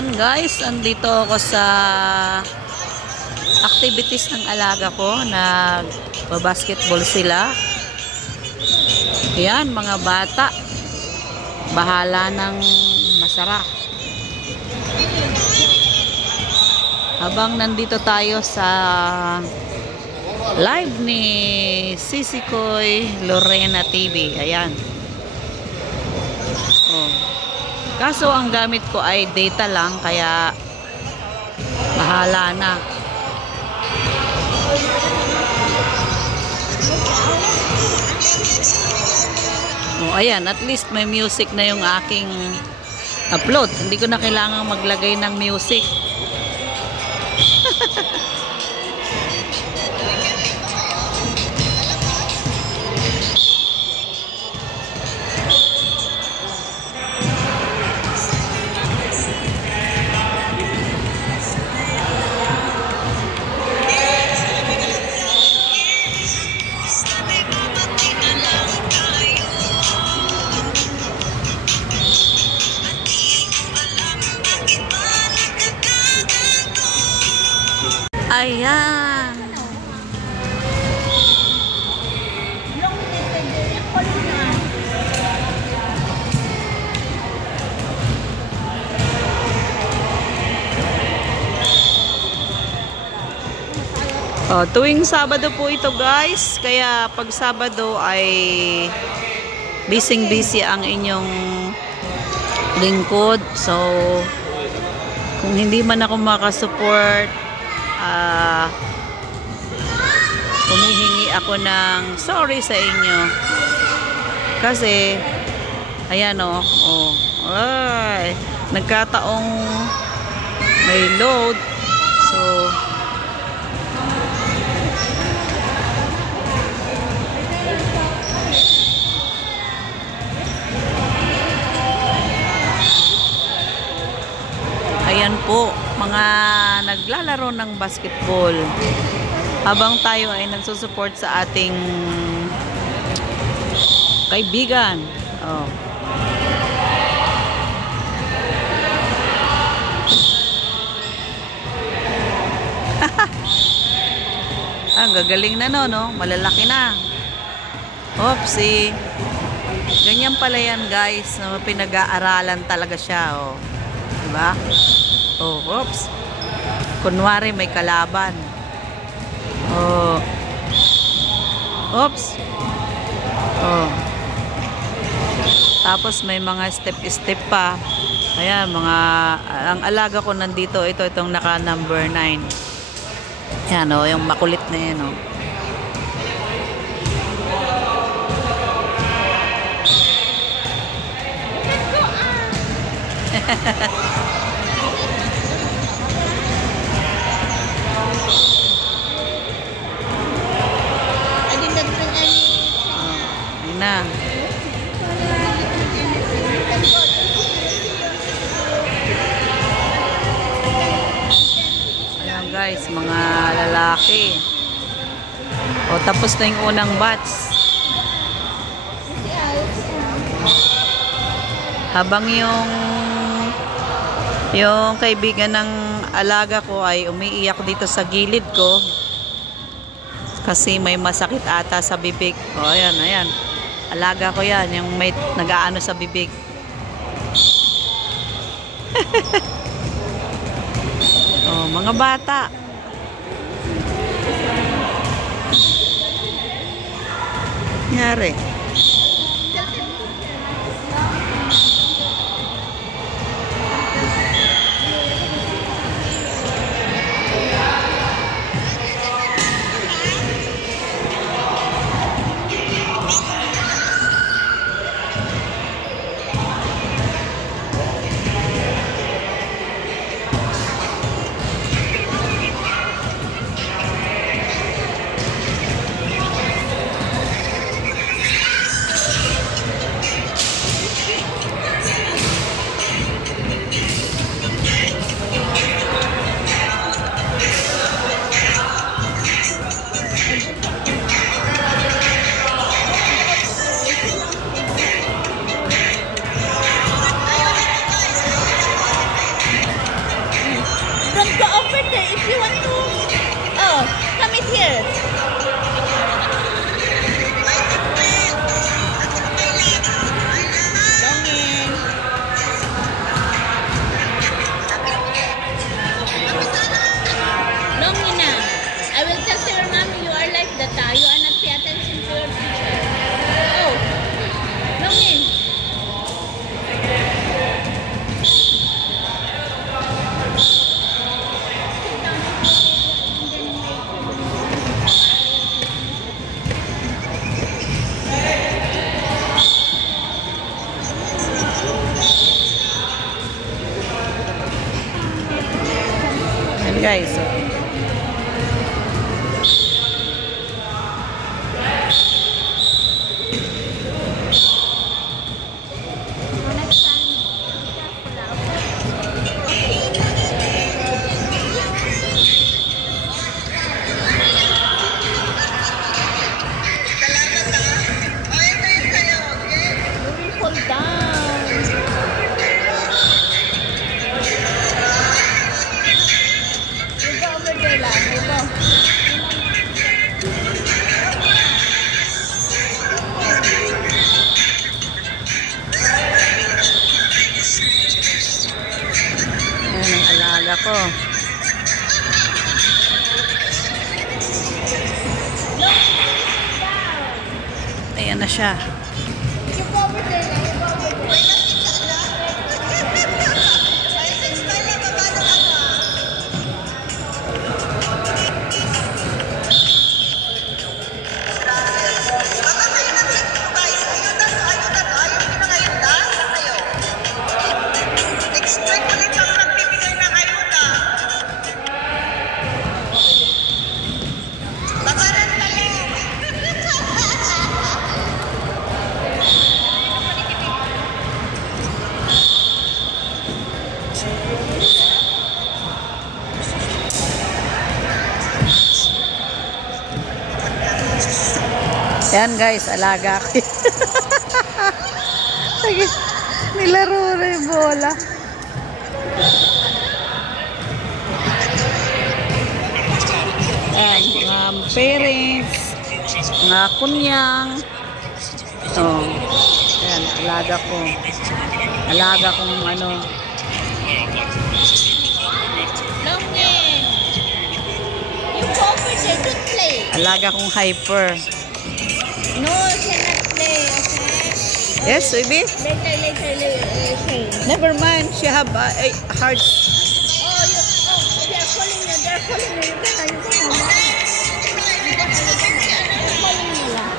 Ayan guys, andito ako sa activities ng alaga ko. Nagbabasketball sila. Ayan, mga bata. Bahala ng masarap. Habang nandito tayo sa live ni Sisikoy Lorena TV. Ayan. Oh. Kaso ang gamit ko ay data lang, kaya bahala na. Oh, ayan, at least may music na yung aking upload. Hindi ko na kailangang maglagay ng music. Ayan. Oh, tuwing Sabado po ito guys. Kaya pag Sabado ay busy ang inyong lingkod. So, kung hindi man ako makasupport, humihingi ako ng sorry sa inyo kasi ayan ay, nagkataong may load, so ayan po, mga naglalaro ng basketball habang tayo ay nagsusupport sa ating kaibigan. Oh. Gagaling na no? Malalaki na. Oopsie. Ganyan pala yan guys, na pinag-aaralan talaga siya. Oh. Diba? Oh, oops. Kunwari may kalaban. Oh. Oops. Oh. Tapos may mga step pa. Ayan, ang alaga ko nandito, itong naka number 9. Ayan, oh, yung makulit na yan, oh. Na. Ayan guys, mga lalaki. O, tapos na yung unang batch. Habang yung kaibigan ng alaga ko ay umiiyak dito sa gilid ko kasi may masakit ata sa bibig. O, ayan. Alaga ko yan, yung may nag-aano sa bibig. Oh, mga bata. Nangyari. later if you want to. Oh, come in here. Longin. Longin na. I will tell to your mommy you are like that. You are not pay attention to your teacher. Oh, Longin. And guys, Fall down. You go over there lang. You go. ayan ang alaga ko. Ayan na siya. You go over there lang. You go over there. Ayan guys, alaga ko. Sige, nilaro na yung bola. Ayan, mga parents, mga kunyang. Oh, ayan, alaga ko. Alaga kong ano. Longin. You go over there. Don't play. Alaga kong hyper. No, cannot play, okay? Yes, baby? Later. Never mind, she have a hard. Oh, they are calling you. They are calling you. You can. They're calling you lang.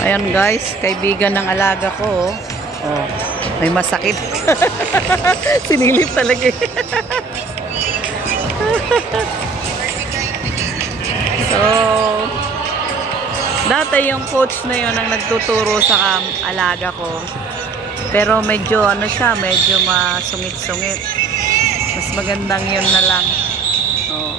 Ayan guys, kaibigan ng alaga ko. Oh, may masakit. Sinilip talaga eh. So, dati yung coach na yun ang nagtuturo sa alaga ko. Pero medyo ano siya, medyo masungit-sungit. Mas magandang yun na lang. Oh.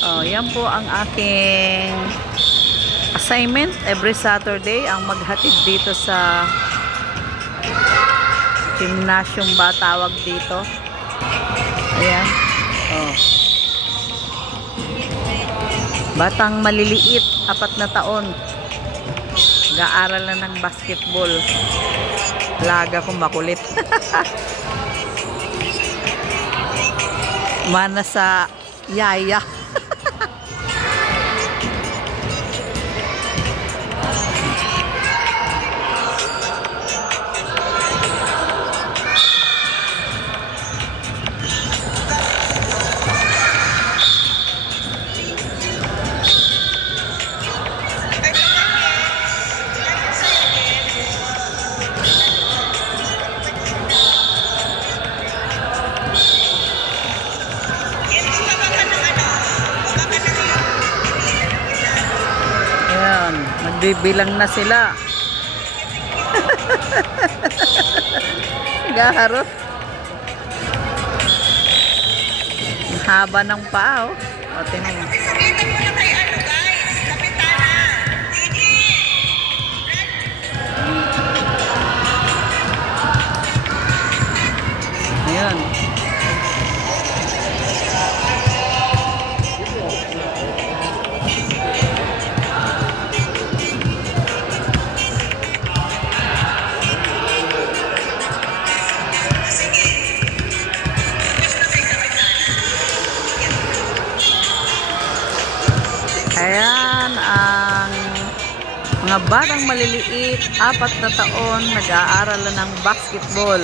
Oh, yan po ang aking assignment every Saturday, ang maghatid dito sa gymnasium ba tawag dito. Ayan. Oh. Batang maliliit, 4 na taon. Nag-aaral na ng basketball. Alaga kong makulit. Mana sa yaya. Nagbibilang na sila. Gaharot. Ang haba ng paa, oh. O, tingnan mo. Ayan. Ayan ang mga batang maliliit, 4 na taon, nag-aaral ng basketball.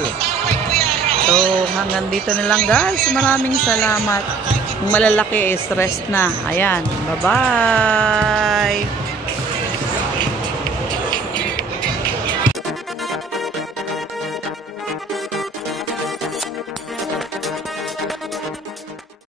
So, hanggang dito na lang guys. Maraming salamat. Yung malalaki is rest na. Ayan. Bye-bye.